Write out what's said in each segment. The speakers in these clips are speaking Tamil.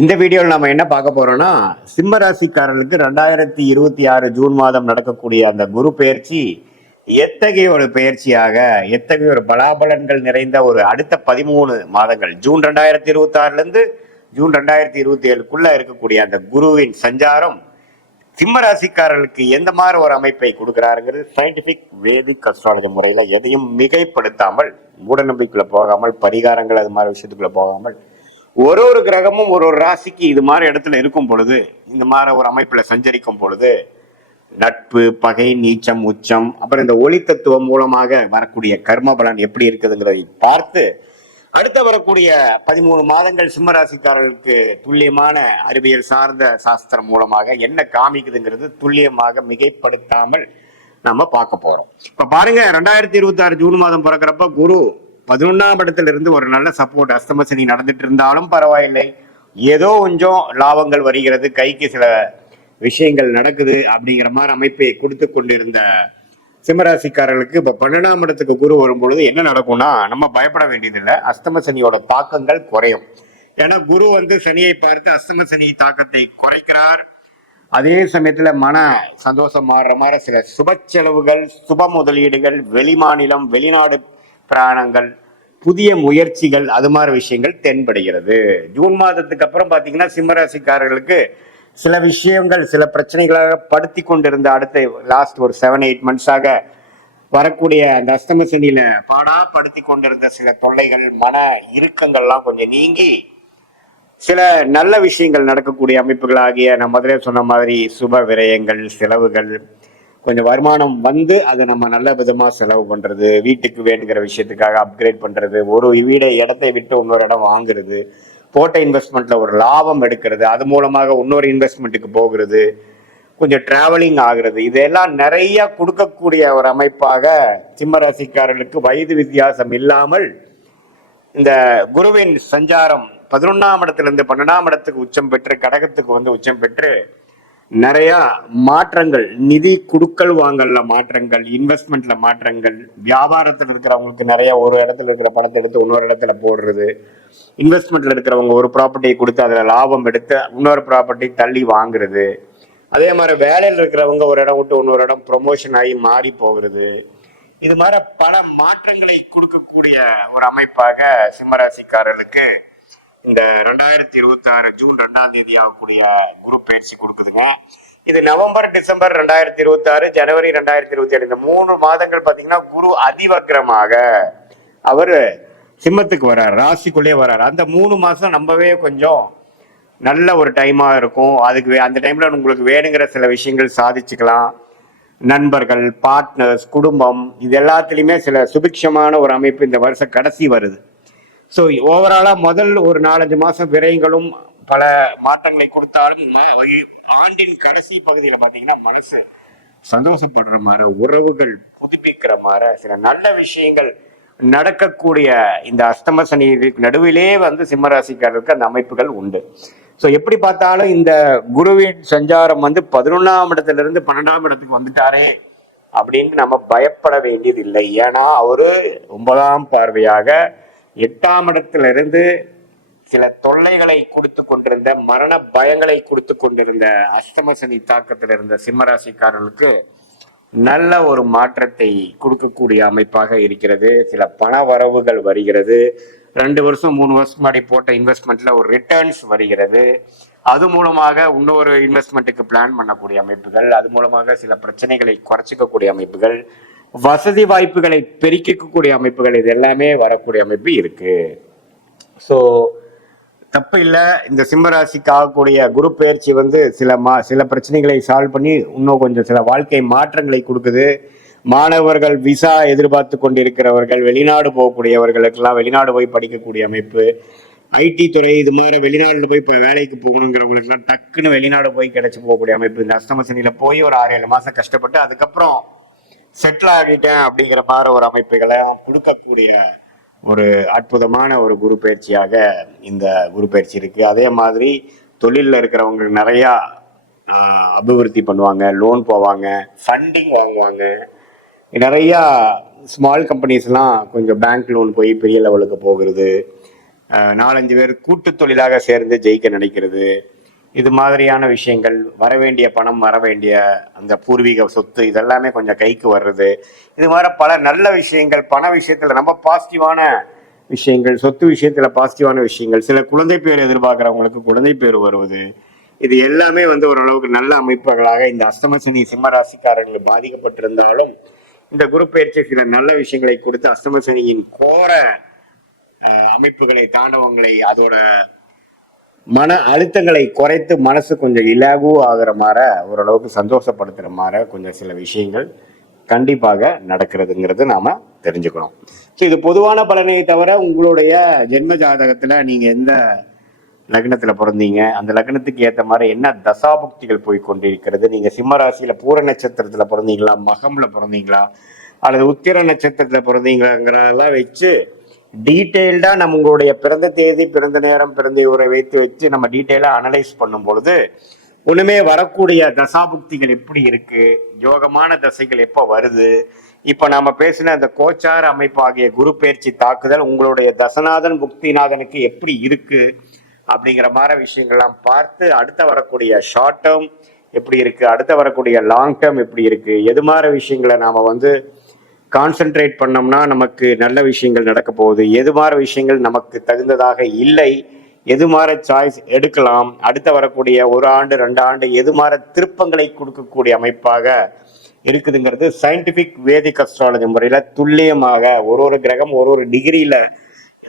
இந்த வீடியோவில் நம்ம என்ன பார்க்க போறோம்னா, சிம்ம ராசிக்காரர்களுக்கு 2026 ஜூன் மாதம் நடக்கக்கூடிய அந்த குரு பெயர்ச்சி எத்தகைய ஒரு பெயர்ச்சியாக, எத்தகைய ஒரு பலாபலன்கள் நிறைந்த ஒரு அடுத்த 13 மாதங்கள், ஜூன் 2026 இருந்து ஜூன் 2027க்குள்ள இருக்கக்கூடிய அந்த குருவின் சஞ்சாரம் சிம்ம ராசிக்காரர்களுக்கு எந்த மாதிரி ஒரு அமைப்பை கொடுக்கிறாருங்கிறது சயின்டிபிக் வேதிக் அஸ்ட்ராலஜி முறையில எதையும் மிகைப்படுத்தாமல், மூட நம்பிக்கைக்குள்ள போகாமல், பரிகாரங்கள் அது மாதிரி விஷயத்துக்குள்ள போகாமல், ஒரு கிரகமும் ஒரு ராசிக்கு இது மாதிரி இடத்துல இருக்கும் பொழுது, இந்த மாதிரி ஒரு அமைப்புல சஞ்சரிக்கும் பொழுது நட்பு, பகை, நீச்சம், உச்சம், அப்புறம் இந்த ஒளி தத்துவம் மூலமாக வரக்கூடிய கர்ம பலன் எப்படி இருக்குதுங்கிறதை பார்த்து அடுத்த வரக்கூடிய 13 மாதங்கள் சிம்ம ராசிக்காரர்களுக்கு துல்லியமான அறிவியல் சார்ந்த சாஸ்திரம் மூலமாக என்ன காமிக்குதுங்கிறது துல்லியமாக மிகைப்படுத்தாமல் நம்ம பார்க்க போறோம். இப்ப பாருங்க, 2026 ஜூன் மாதம் பிறக்கிறப்ப குரு 11ஆம் இடத்துல இருந்து ஒரு நல்ல சப்போர்ட், அஸ்தம சனி நடந்துட்டு இருந்தாலும் பரவாயில்லை, ஏதோ கொஞ்சம் லாபங்கள் வருகிறது, கைக்கு சில விஷயங்கள் நடக்குது அப்படிங்கிற மாதிரி அமைப்பை கொடுத்து கொண்டிருந்த சிம்மராசிக்காரர்களுக்கு இப்ப 12ஆம் இடத்துக்கு குரு வரும்பொழுது என்ன நடக்கும்னா, நம்ம பயப்பட வேண்டியதில்லை. அஸ்தம சனியோட தாக்கங்கள் குறையும். ஏன்னா குரு சனியை பார்த்து அஸ்தம சனி தாக்கத்தை குறைக்கிறார். அதே சமயத்துல மன சந்தோஷம் மாறுற மாதிரி சில சுப செலவுகள், சுப முதலீடுகள், வெளிமாநிலம், வெளிநாடு பிராணங்கள், புதிய முயற்சிகள், அது மாதிரி விஷயங்கள் தென்படுகிறது. ஜூன் மாதத்துக்கு அப்புறம் பாத்தீங்கன்னா சிம்மராசிக்காரர்களுக்கு சில விஷயங்கள், சில பிரச்சனைகளாக படுத்தி கொண்டிருந்த அடுத்த லாஸ்ட் ஒரு 7-8 மந்த்ஸாக வரக்கூடிய அந்த அஸ்தம சனியில பாடா படுத்தி கொண்டிருந்த சில தொல்லைகள், மன இறுக்கங்கள்லாம் கொஞ்சம் நீங்கி சில நல்ல விஷயங்கள் நடக்கக்கூடிய அமைப்புகளாகிய நான் முதலே சொன்ன மாதிரி சுப விரயங்கள், செலவுகள், கொஞ்சம் வருமானம் அதை நம்ம நல்ல விதமா செலவு பண்றது, வீட்டுக்கு வேணுங்கிற விஷயத்துக்காக அப்கிரேட் பண்றது, ஒரு இடத்தை விட்டு இன்னொரு இடம் வாங்குறது, போட்ட இன்வெஸ்ட்மெண்ட்ல ஒரு லாபம் எடுக்கிறது, அது மூலமாக இன்னொரு இன்வெஸ்ட்மெண்ட்டுக்கு போகிறது, கொஞ்சம் டிராவலிங் ஆகுறது, இதெல்லாம் நிறைய கொடுக்கக்கூடிய ஒரு அமைப்பாக சிம்ம ராசிக்காரர்களுக்கு வயது வித்தியாசம் இல்லாமல் இந்த குருவின் சஞ்சாரம் 11ஆம் இடத்துல இருந்து 12ஆம் இடத்துக்கு உச்சம் பெற்று, கடகத்துக்கு உச்சம் பெற்று நிறைய மாற்றங்கள், நிதி குடுக்கல் வாங்கல்ல மாற்றங்கள், இன்வெஸ்ட்மெண்ட்ல மாற்றங்கள், வியாபாரத்தில் இருக்கிறவங்களுக்கு நிறைய ஒரு இடத்துல இருக்கிற பணத்தை எடுத்து இன்னொரு இடத்துல போடுறது, இன்வெஸ்ட்மெண்ட்ல இருக்கிறவங்க ஒரு ப்ராப்பர்ட்டியை கொடுத்து அதுல லாபம் எடுத்து இன்னொரு ப்ராப்பர்ட்டி தள்ளி வாங்குறது, அதே மாதிரி வேலையில் இருக்கிறவங்க ஒரு இடம் விட்டு இன்னொரு இடம் ப்ரொமோஷன் ஆகி மாறி போகிறது, இது மாதிரி பல மாற்றங்களை கொடுக்கக்கூடிய ஒரு அமைப்பாக சிம்மராசிக்காரர்களுக்கு இந்த 2026 ஜூன் 2ஆம் தேதி ஆகக்கூடிய குரு பயிற்சி கொடுக்குதுங்க. இது நவம்பர், டிசம்பர் 2026, ஜனவரி 2027 இந்த 3 மாதங்கள் பாத்தீங்கன்னா குரு அதிவக்ரமாக அவரு சிம்மத்துக்கு வர்றாரு, ராசிக்குள்ளே வர்றாரு. அந்த 3 மாசம் நம்பவே கொஞ்சம் நல்ல ஒரு டைமா இருக்கும். அதுக்கு அந்த டைம்ல உங்களுக்கு வேணுங்கிற சில விஷயங்கள் சாதிச்சுக்கலாம். நண்பர்கள், பார்ட்னர்ஸ், குடும்பம், இது எல்லாத்துலயுமே சில சுபிக்ஷமான ஒரு அமைப்பு இந்த வருஷம் கடைசி வருது. ஸோ ஓவராலா முதல் ஒரு 4-5 மாசம் விரயங்களும் பல மாற்றங்களை கொடுத்தாலும் ஆண்டின் கடைசி பகுதியில பாத்தீங்கன்னா மனசு சந்தோஷப்படுற மாதிரி, உறவுகள் புதுப்பிக்கிற மாதிரி சில நல்ல விஷயங்கள் நடக்கக்கூடிய இந்த அஸ்தம சனி நடுவிலே சிம்மராசிக்காரருக்கு அந்த அமைப்புகள் உண்டு. ஸோ எப்படி பார்த்தாலும் இந்த குருவின் சஞ்சாரம் 11ஆம் இடத்துல இருந்து 12ஆம் இடத்துக்கு வந்துட்டாரே அப்படின்னு நம்ம பயப்பட வேண்டியது இல்லை. ஏன்னா அவரு 9ஆம் பார்வையாக 8ஆம் இடத்துல இருந்து சில தொல்லைகளை கொடுத்து கொண்டிருந்த, மரண பயங்களை கொடுத்து கொண்டிருந்த அஸ்தம சனி தாக்கத்தில் இருந்த சிம்மராசிக்காரர்களுக்கு நல்ல ஒரு மாற்றத்தை கொடுக்கக்கூடிய அமைப்பாக இருக்கிறது. சில பண வரவுகள் வருகிறது. 2 வருஷம் 3 வருஷம் முன்னாடி போட்ட இன்வெஸ்ட்மெண்ட்ல ஒரு ரிட்டர்ன்ஸ் வருகிறது. அது மூலமாக இன்னொரு இன்வெஸ்ட்மெண்ட்டுக்கு பிளான் பண்ணக்கூடிய அமைப்புகள், அது மூலமாக சில பிரச்சனைகளை குறைச்சிக்கக்கூடிய அமைப்புகள், வசதி வாய்ப்புகளை பெருக்கக்கூடிய அமைப்புகள், இது எல்லாமே வரக்கூடிய அமைப்பு இருக்கு. ஸோ தப்பு இல்லை. இந்த சிம்மராசிக்கு ஆகக்கூடிய குரு பயிற்சி சில பிரச்சனைகளை சால்வ் பண்ணி இன்னும் கொஞ்சம் சில வாழ்க்கை மாற்றங்களை கொடுக்குது. மாணவர்கள், விசா எதிர்பார்த்து கொண்டிருக்கிறவர்கள், வெளிநாடு போகக்கூடியவர்களுக்கெல்லாம் வெளிநாடு போய் படிக்கக்கூடிய அமைப்பு, ஐடி துறை இது மாதிரி வெளிநாடுல போய் இப்போ வேலைக்கு போகணுங்கிறவங்களுக்குலாம் டக்குன்னு வெளிநாடு போய் கிடைச்சி போகக்கூடிய அமைப்பு. இந்த அஸ்தம சனியில போய் ஒரு 6-7 மாசம் கஷ்டப்பட்டு அதுக்கப்புறம் செட்டில் ஆகிட்டேன் அப்படிங்கிற மாதிரி ஒரு அமைப்புகளை கொடுக்கக்கூடிய ஒரு அற்புதமான ஒரு குரு பயிற்சியாக இந்த குரு பயிற்சி இருக்கு. அதே மாதிரி தொழிலில் இருக்கிறவங்க நிறையா அபிவிருத்தி பண்ணுவாங்க, லோன் போவாங்க, ஃபண்டிங் வாங்குவாங்க. நிறையா ஸ்மால் கம்பெனிஸ்லாம் கொஞ்சம் பேங்க் லோன் போய் பெரிய லெவலுக்கு போகிறது. 4-5 பேர் கூட்டு தொழிலாக சேர்ந்து ஜெயிக்க நினைக்கிறது, இது மாதிரியான விஷயங்கள், வரவேண்டிய பணம், வரவேண்டிய அந்த பூர்வீக சொத்து இதெல்லாமே கொஞ்சம் கைக்கு வர்றது, இது மாதிரி பல நல்ல விஷயங்கள், பண விஷயத்துல ரொம்ப பாசிட்டிவான விஷயங்கள், சொத்து விஷயத்துல பாசிட்டிவான விஷயங்கள், சில குழந்தை பேர் எதிர்பார்க்கிறவங்களுக்கு குழந்தை பேர் வருவது, இது எல்லாமே ஓரளவுக்கு நல்ல அமைப்புகளாக இந்த அஷ்டம சனி சிம்ம ராசிக்காரர்கள் பாதிக்கப்பட்டிருந்தாலும் இந்த குரு பயிற்சி சில நல்ல விஷயங்களை கொடுத்து அஷ்டம சனியின் கோர அமைப்புகளை, தாண்டவங்களை, அதோட மன அழுத்தங்களை குறைத்து மனசு கொஞ்சம் இலகு ஆகிற மாதிரி, ஓரளவுக்கு சந்தோஷப்படுத்துற மாதிரி கொஞ்சம் சில விஷயங்கள் கண்டிப்பாக நடக்கிறதுங்கிறது நாம தெரிஞ்சுக்கணும். ஸோ இது பொதுவான பலனை தவிர உங்களுடைய ஜென்ம ஜாதகத்துல நீங்க எந்த லக்னத்துல பிறந்தீங்க, அந்த லக்னத்துக்கு ஏற்ற மாதிரி என்ன தசாபுக்திகள் போய் கொண்டிருக்கிறது, நீங்க சிம்ம ராசியில பூர நட்சத்திரத்துல பிறந்தீங்களா, மகம்ல பிறந்தீங்களா, அல்லது உத்திர நட்சத்திரத்துல பிறந்தீங்களாங்கிறதெல்லாம் வச்சு டீட்டெயில்டா நம்ம உங்களுடைய பிறந்த தேதி, பிறந்த நேரம், பிறந்த ஊரை வச்சு நம்ம டீட்டெயிலா அனலைஸ் பண்ணும் பொழுது ஒண்ணுமே வரக்கூடிய தசாபுக்திகள் எப்படி இருக்கு, யோகமான தசைகள் எப்ப வருது, இப்ப நாம பேசின அந்த கோச்சார அமைப்பு ஆகிய குரு பயிற்சி தாக்குதல் உங்களுடைய தசநாதன் புக்திநாதனுக்கு எப்படி இருக்கு அப்படிங்கிற மாதிரி விஷயங்கள்லாம் பார்த்து அடுத்த வரக்கூடிய ஷார்ட் டேர்ம் எப்படி இருக்கு, அடுத்த வரக்கூடிய லாங் டேர்ம் எப்படி இருக்கு, எது மாதிரி விஷயங்களை நாம கான்சென்ட்ரேட் பண்ணோம்னா நமக்கு நல்ல விஷயங்கள் நடக்க போகுது, எது மாதிரி விஷயங்கள் நமக்கு தகுந்ததாக இல்லை, எது மாதிரி சாய்ஸ் எடுக்கலாம், அடுத்த வரக்கூடிய 1 ஆண்டு 2 ஆண்டு எது மாதிரி திருப்பங்களை கொடுக்கக்கூடிய அமைப்பாக இருக்குதுங்கிறது சயின்டிபிக் வேதிக் அஸ்ட்ராலஜி முறையில துல்லியமாக ஒரு கிரகம் ஒரு டிகிரியில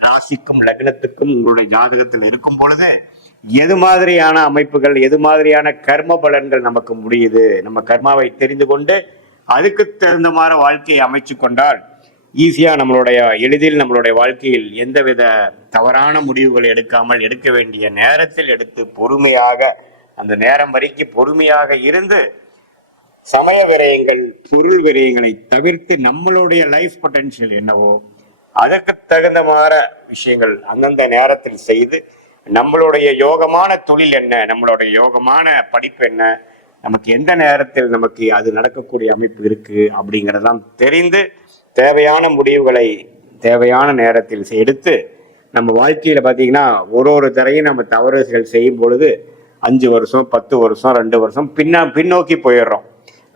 ராசிக்கும் லக்னத்துக்கும் உங்களுடைய ஜாதகத்தில் இருக்கும் பொழுது எது மாதிரியான அமைப்புகள், எது மாதிரியான கர்ம பலன்கள் நமக்கு முடியுது, நம்ம கர்மாவை தெரிந்து கொண்டு அதுக்கு தகுந்த மாதிரி வாழ்க்கையை அமைச்சு கொண்டால் ஈஸியா எளிதில் நம்மளுடைய வாழ்க்கையில் எந்தவித தவறான முடிவுகள் எடுக்காமல் எடுக்க வேண்டிய நேரத்தில் எடுத்து பொறுமையாக அந்த நேரம் வரைக்கும் பொறுமையாக இருந்து சமய விரயங்கள், பொருள் விரயங்களை தவிர்த்து நம்மளுடைய லைஃப் பொட்டன்ஷியல் என்னவோ அதற்கு தகுந்த மாதிரி விஷயங்கள் அந்தந்த நேரத்தில் செய்து நம்மளுடைய யோகமான தொழில் என்ன, நம்மளுடைய யோகமான படிப்பு என்ன, நமக்கு எந்த நேரத்தில் நமக்கு அது நடக்கக்கூடிய அமைப்பு இருக்கு அப்படிங்கிறதெல்லாம் தெரிந்து தேவையான முடிவுகளை தேவையான நேரத்தில் எடுத்து நம்ம வாழ்க்கையில பார்த்தீங்கன்னா ஒரு தரையும் நம்ம தவறுகள் செய்யும் பொழுது 5 வருஷம் 10 வருஷம் 2 வருஷம் பின்னோக்கி போயிடுறோம்.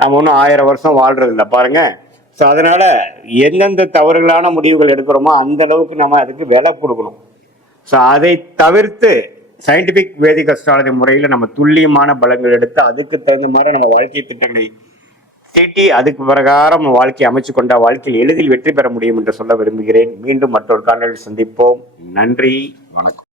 நம்ம ஒன்றும் 1000 வருஷம் வாழ்றது இல்லை பாருங்க. ஸோ அதனால எந்தெந்த தவறுகளான முடிவுகள் எடுக்கிறோமோ அந்த அளவுக்கு நம்ம அதுக்கு விலை கொடுக்கணும். ஸோ அதை தவிர்த்து சயின்டிபிக் வேதிக் அஸ்ட்ராலஜி முறையில் நம்ம துல்லியமான பலங்கள் எடுத்து அதுக்கு தகுந்த மாதிரி நம்ம வாழ்க்கை திட்டங்களை தீட்டி அதுக்கு பிரகாரம் நம்ம வாழ்க்கையை அமைச்சு கொண்ட வாழ்க்கையில் எளிதில் வெற்றி பெற முடியும் என்று சொல்ல விரும்புகிறேன். மீண்டும் மற்றொரு காணொலியில் சந்திப்போம். நன்றி, வணக்கம்.